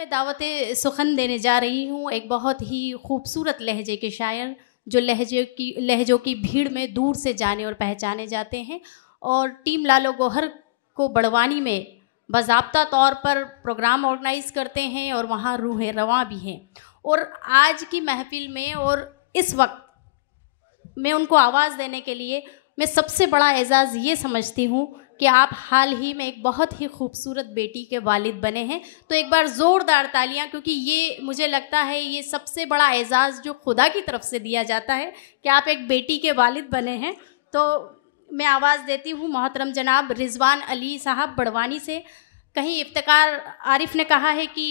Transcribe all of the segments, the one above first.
मैं दावत सुखन देने जा रही हूँ एक बहुत ही खूबसूरत लहजे के शायर, जो लहजों की भीड़ में दूर से जाने और पहचाने जाते हैं, और टीम लालो गौहर को बड़वानी में बाज़ाब्ता तौर पर प्रोग्राम ऑर्गेनाइज़ करते हैं और वहाँ रूह रवां भी हैं। और आज की महफिल में और इस वक्त मैं उनको आवाज़ देने के लिए मैं सबसे बड़ा एजाज़ ये समझती हूँ कि आप हाल ही में एक बहुत ही खूबसूरत बेटी के वालिद बने हैं। तो एक बार ज़ोरदार तालियां, क्योंकि ये मुझे लगता है ये सबसे बड़ा एजाज़ जो खुदा की तरफ से दिया जाता है कि आप एक बेटी के वालिद बने हैं। तो मैं आवाज़ देती हूँ मोहतरम जनाब रिजवान अली साहब बड़वानी से। कहीं इफ्तिकार आरिफ ने कहा है कि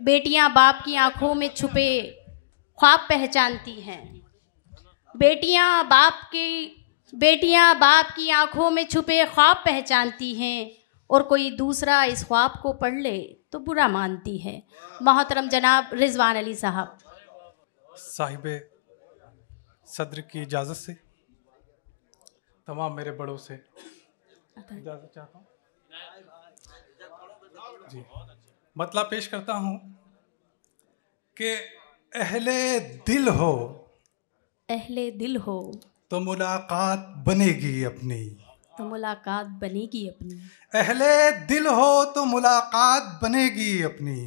बेटियाँ बाप की आँखों में छुपे ख्वाब पहचानती हैं, बेटियां बाप की आंखों में छुपे ख्वाब पहचानती हैं, और कोई दूसरा इस ख्वाब को पढ़ ले तो बुरा मानती है। मोहतरम जनाब रिजवान अली साहब। साहिबे सदर की इजाज़त से तमाम मेरे बड़ों से इजाज़त चाहता हूँ जी। मतलब पेश करता हूँ कि अहले दिल हो तो मुलाकात बनेगी अपनी, अहले दिल हो तो मुलाकात बनेगी अपनी,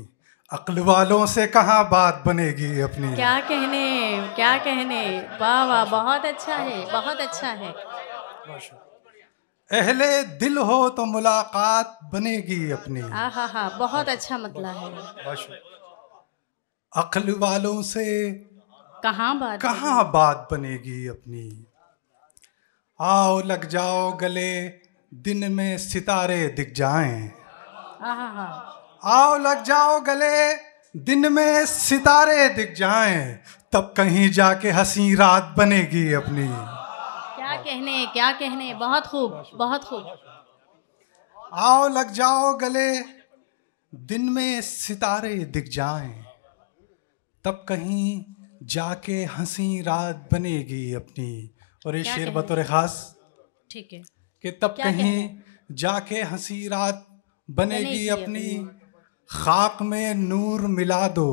अक्ल वालों से कहाँ बात बनेगी अपनी। क्या कहने, वाह वाह, बहुत अच्छा है, बहुत अच्छा है। अहले दिल हो तो मुलाकात बनेगी अपनी, हाँ, बहुत अच्छा मतलब है। अक्ल वालों से कहाँ बात बनेगी अपनी। आओ लग जाओ गले दिन में सितारे दिख जाएं, आओ लग जाओ गले दिन में सितारे दिख जाएं, तब कहीं जाके हंसी रात बनेगी अपनी। क्या कहने, बहुत खूब, बहुत खूब। आओ लग जाओ गले दिन में सितारे दिख जाएं, तब कहीं जाके हंसी रात बनेगी अपनी। और ये शेर बतौर खास, ठीक है, कि तब कहीं जाके हंसी रात बनेगी अपनी। खाक में नूर मिला दो,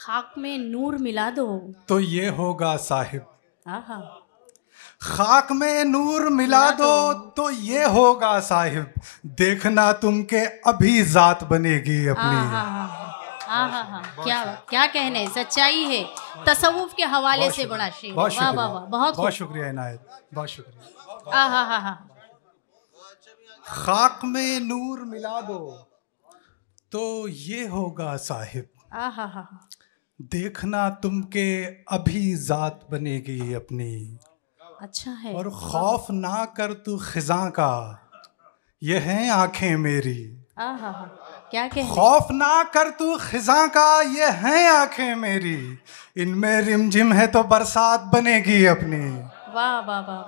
खाक में नूर मिला दो तो ये होगा साहिब। आहा, खाक में नूर मिला दो तो ये होगा साहिब, देखना तुम के अभी जात बनेगी अपनी। क्या कहने, सच्चाई है, तसव्वुफ के हवाले से बड़ा शेर। वाह वाह वाह, बहुत शुक्रिया इनायत, बहुत शुक्रिया। खाक में नूर मिला दो तो ये होगा साहिब, देखना तुम के अभी जात बनेगी अपनी। अच्छा है। और खौफ ना कर तू खिजा का, ये हैं आंखें मेरी। क्या कहने, खौफ ना कर तू खिजा का, ये हैं आंखें मेरी, इनमें रिमझिम है तो बरसात बनेगी अपनी। वाह वाह वाह,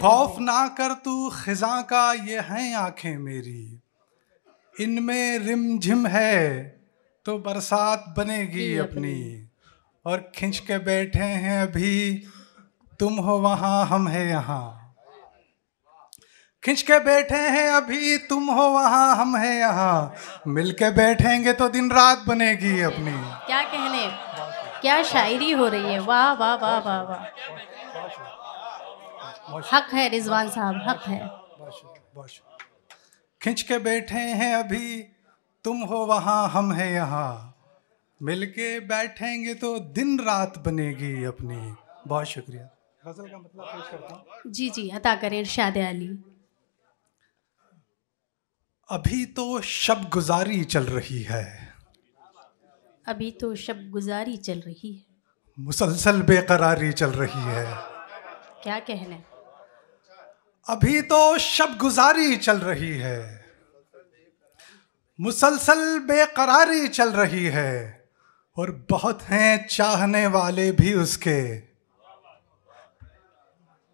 खौफ ना कर तू खिजा का, ये हैं आंखें मेरी, इनमें रिमझिम है तो बरसात बनेगी अपनी। और खिंच के बैठे हैं अभी तुम हो वहां हम है यहाँ, खिंच के बैठे हैं अभी तुम हो वहां हम है यहाँ, मिल के बैठेंगे तो दिन रात बनेगी अपनी। क्या कहने, क्या शायरी हो रही है, वाह वाह वाह वाह वाह। हक है रिजवान साहब, हक है। खिंच के बैठे हैं अभी तुम हो वहां हम है यहाँ, मिलके बैठेंगे तो दिन रात बनेगी अपनी। बहुत शुक्रिया। गजल का मतलब पेश करता हूँ। जी अता करें इरशाद अली। अभी तो शब गुजारी चल रही है, अभी तो शब गुजारी चल रही है, मुसलसल बेकरारी चल रही है। क्या कहने, अभी तो शब गुजारी चल रही है, मुसलसल बेकरारी चल रही है, और बहुत हैं चाहने वाले भी उसके,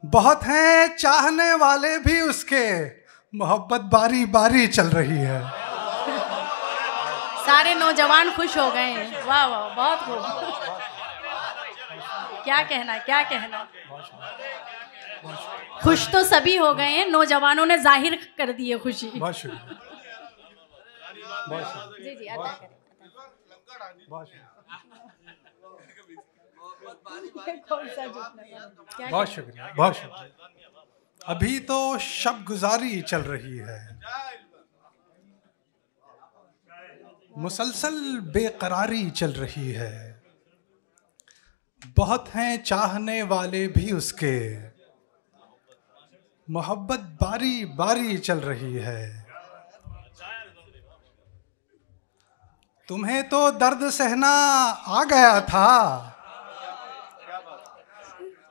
बहुत हैं चाहने वाले भी उसके, मोहब्बत बारी बारी चल रही है। सारे नौजवान खुश हो गए हैं, वाह वाह, बहुत खूब। क्या कहना, क्या कहना, खुश तो सभी हो गए हैं, नौजवानों ने जाहिर कर दी है खुशी। जी जी अदा करें। बहुत शुक्रिया, बहुत शुक्रिया। अभी तो शब गुजारी चल रही है, मुसलसल बेकरारी चल रही है, बहुत हैं चाहने वाले भी उसके, मोहब्बत बारी बारी चल रही है। तुम्हें तो दर्द सहना आ गया था,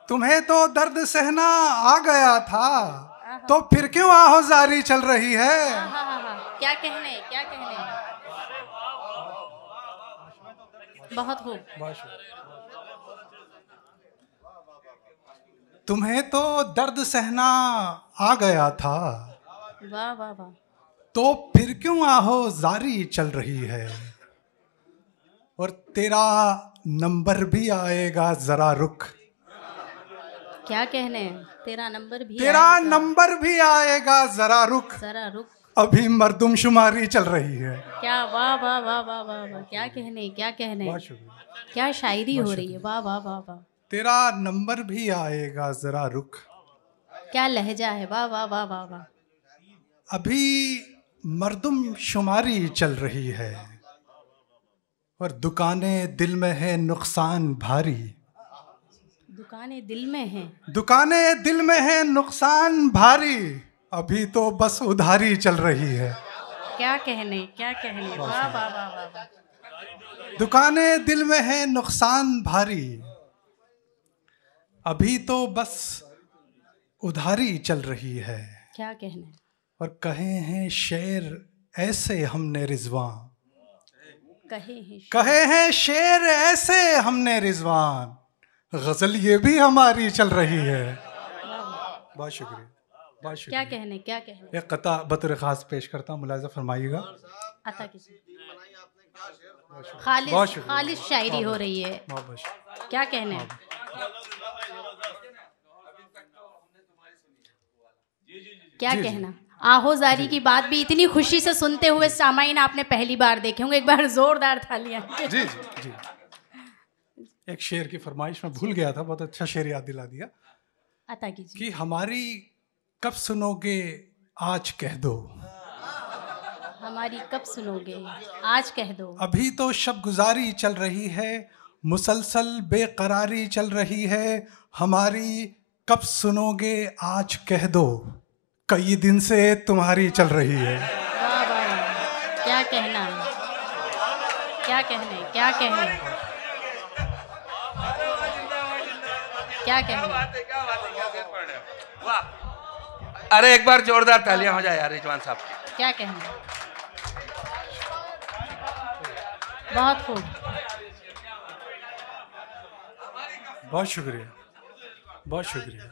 तुम्हें तो दर्द सहना आ गया था, तो फिर क्यों आहोजारी चल रही है। क्या कहने, क्या कहने। बहुत खूब। तुम्हें तो दर्द सहना आ गया था, वाह वाह वाह, तो फिर क्यों आहोजारी चल रही है। और तेरा नंबर भी आएगा जरा रुक। क्या कहने, तेरा नंबर भी, तेरा नंबर भी आएगा जरा रुक, जरा रुक, अभी मर्दमशुमारी चल रही है। क्या, वाह वाह वाह वाह वाह वाह, क्या कहने, क्या कहने, क्या शायरी हो रही है। वाह वाह वाह वाह। तेरा नंबर भी आएगा जरा रुक, क्या लहजा है। वाह वाह वाह वाह वाह। अभी मर्दमशुमारी चल रही है, और दुकानें दिल में है नुकसान भारी। दुकानें दिल में हैं, दुकानें दिल में है नुकसान भारी, अभी तो बस उधारी चल रही है। क्या कहने, क्या कहने। वाह वाह वाह वाह वाह। दुकानें दिल में है नुकसान भारी, अभी तो बस उधारी चल रही है। क्या कहने। और कहे हैं शेर ऐसे हमने रिजवान, कहे हैं शेर ऐसे हमने रिजवान, गजल ये भी हमारी चल रही है। बहुत शुक्रिया, बहुत शुक्रिया। क्या कहने, क्या कहने। एक कता बतौर खास पेश करता हूँ, मुलाज़ा फरमाइएगा। अता कीजिए। खालिस शायरी हो रही है। क्या कहने। क्या कहना। आहोजारी की बात भी इतनी खुशी से सुनते हुए सामाइन आपने पहली बार देखे होंगे। एक बार जोरदार तालियां। जी जी जी। एक शेर की फरमाइश में भूल गया था, बहुत अच्छा शेर याद दिला दिया। अता कीजिए। कि हमारी कब सुनोगे आज कह दो, हमारी कब सुनोगे आज कह दो, अभी तो शब गुजारी चल रही है, मुसलसल बेकरारी चल रही है, हमारी कब सुनोगे आज कह दो, कई दिन से तुम्हारी चल रही है। वाह वाह, क्या कहना, क्या कहने, क्या कहने, क्या कहने। वाह, अरे एक बार जोरदार तालियां हो जाए यार रिजवान साहब। क्या कहने। बहुत खूब, बहुत शुक्रिया, बहुत शुक्रिया,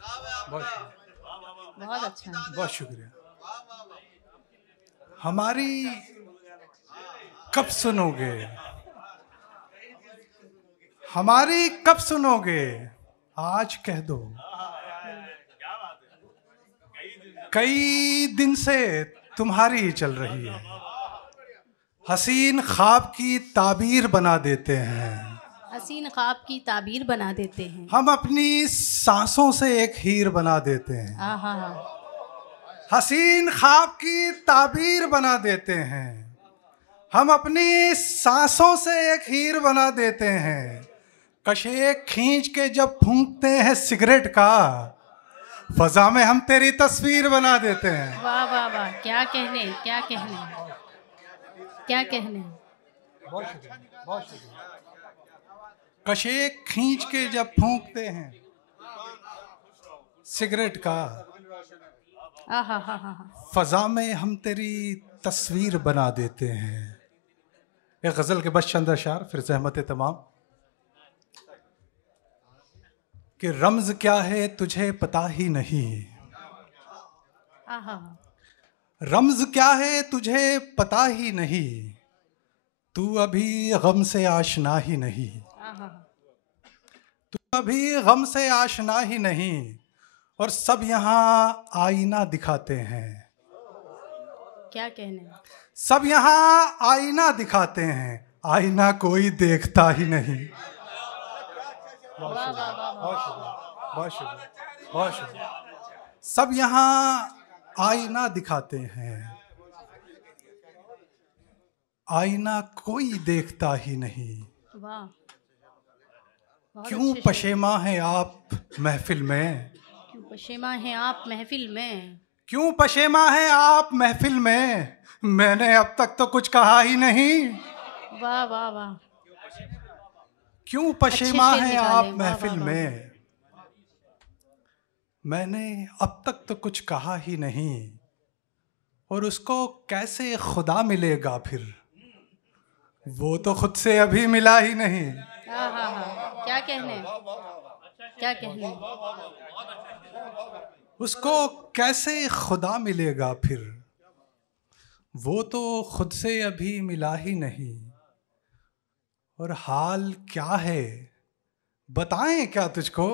बहुत शुक्रिया, बहुत अच्छा, बहुत शुक्रिया। हमारी कब सुनोगे, हमारी कब सुनोगे आज कह दो, कई दिन से तुम्हारी चल रही है, हसीन ख्वाब की ताबीर बना देते हैं, हसीन ख्वाब की ताबीर बना देते हैं, हम अपनी सांसों से एक हीर बना देते हैं। हसीन ख्वाब की ताबीर बना देते हैं, हम अपनी सांसों से एक हीर बना देते हैं, कशे खींच के जब फूंकते हैं सिगरेट का, फजा में हम तेरी तस्वीर बना देते हैं। वाह वाह वाह, क्या कहने, क्या कहने, क्या कहने। बहुत शुक्रिया, बहुत शुक्रिया। कशे खींच के जब फूंकते हैं सिगरेट का, फजा में हम तेरी तस्वीर बना देते हैं। एक गजल के बस चंद अशार फिर ज़हमत तमाम। कि रम्ज क्या है तुझे पता ही नहीं, रम्ज क्या है तुझे पता ही नहीं, तू अभी गम से आशना ही नहीं, तू अभी गम से आशना ही नहीं, और सब यहाँ आईना दिखाते हैं। क्या कहने। सब यहाँ आईना दिखाते हैं, आईना कोई देखता ही नहीं। बहुत शुक्रिया, बहुत शुक्रिया, बहुत शुक्रिया। सब यहाँ आईना दिखाते हैं, आईना कोई देखता ही नहीं। वाह, क्यों पशेमा हैं आप महफिल में? क्यों पशेमा हैं आप महफिल में? क्यों पशेमा हैं आप महफिल में? मैंने अब तक तो कुछ कहा ही नहीं। वाह वाह वाह। क्यों पशेमा हैं आप महफिल में? मैंने अब तक तो कुछ कहा ही नहीं। और उसको कैसे खुदा मिलेगा फिर? वो तो खुद से अभी मिला ही नहीं। हाँ हाँ हाँ, क्या कहने, क्या कहने। उसको कैसे खुदा मिलेगा फिर? वो तो खुद से अभी मिला ही नहीं। और हाल क्या है बताएं क्या तुझको?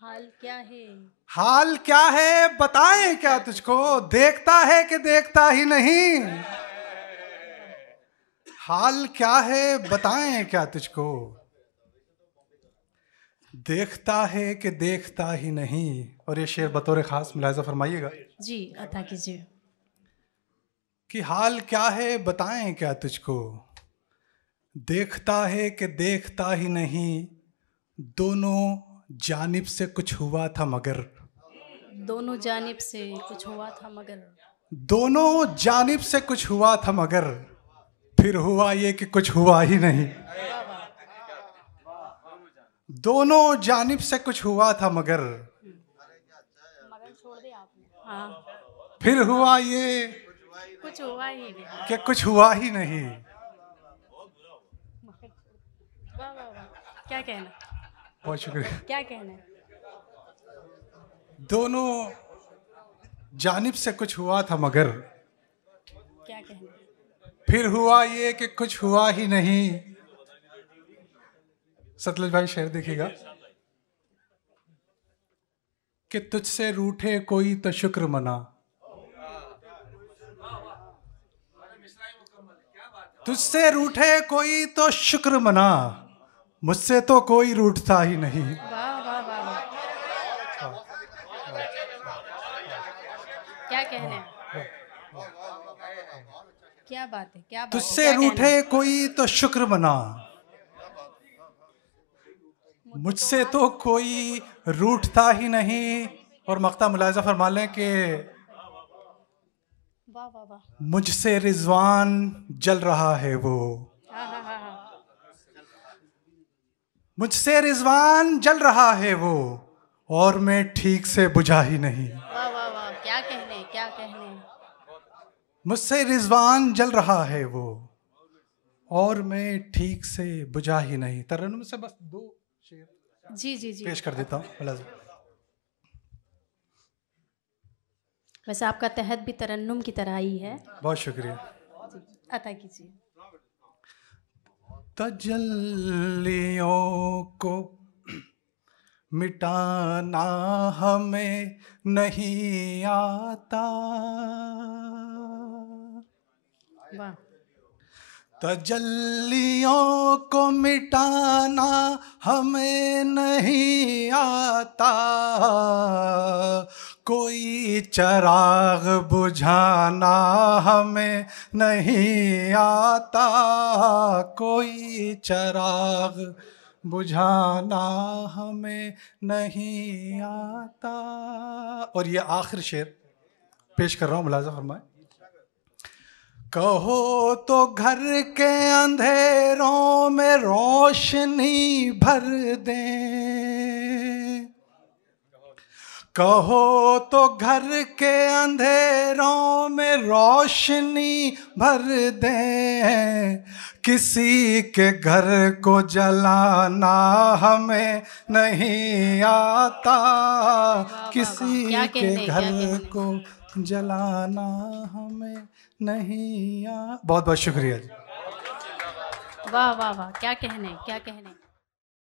हाल क्या है? हाल क्या है बताएं क्या तुझको? देखता है कि देखता ही नहीं? हाल क्या है बताएं क्या तुझको? देखता है कि देखता ही नहीं। और ये शेर बतौर खास मुलाहिजा फरमाइएगा जी, अता कीजिए। कि हाल क्या है बताएं क्या तुझको? देखता है कि देखता ही नहीं। दोनों जानिब से कुछ हुआ था मगर। दोनों जानिब से कुछ हुआ था मगर। दोनों जानिब से कुछ हुआ था मगर। फिर हुआ ये कि कुछ हुआ ही नहीं। दोनों जानिब से कुछ हुआ था मगर छोड़ दे आपने। हाँ। फिर हुआ ये कुछ हुआ ही नहीं। कि कुछ हुआ ही नहीं। वाह वाह वाह, क्या कहना। बहुत शुक्रिया। क्या कहना। दोनों जानिब से कुछ हुआ था मगर क्या कहना। फिर हुआ ये कि कुछ हुआ ही नहीं। सतलज भाई शेर देखिएगा कि तुझसे रूठे कोई तो शुक्र मना। तुझसे रूठे कोई तो शुक्र मना। मुझसे तो कोई रूठता ही नहीं। वाह वाह वाह, क्या कहने। क्या बात है, क्या बात है। तुझसे रूठे कोई तो शुक्र मना। मुझसे तो कोई रूठता ही नहीं। और मक्ता मुलाहिजा फरमा लें कि मुझसे रिजवान जल रहा है वो। मुझसे रिजवान जल रहा है वो और मैं ठीक से बुझा ही नहीं। वाह वाह वाह, क्या कहने, क्या कहने। मुझसे रिजवान जल रहा है वो और मैं ठीक से बुझा ही नहीं। तरन्नुम से बस 2 शेर जी जी जी पेश कर देता हूँ। वैसे आपका तहत भी तरन्नुम की तरह ही है। बहुत शुक्रिया। अता कीजिए। तजल्लियों को मिटाना हमें नहीं आता। वाह। तजल्लियों को मिटाना हमें नहीं आता। कोई चिराग बुझाना हमें नहीं आता। कोई चिराग बुझाना हमें नहीं आता। और ये आखिरी शेर पेश कर रहा हूँ, मुलाज़ा फरमाएं। कहो तो घर के अंधेरों में रोशनी भर दें। कहो तो घर के अंधेरों में रोशनी भर दें। किसी के घर को जलाना हमें नहीं आता। किसी के घर को जलाना हमें नहीं। बहुत बहुत शुक्रिया जी। वाह वाह वाह, क्या कहने, क्या कहने।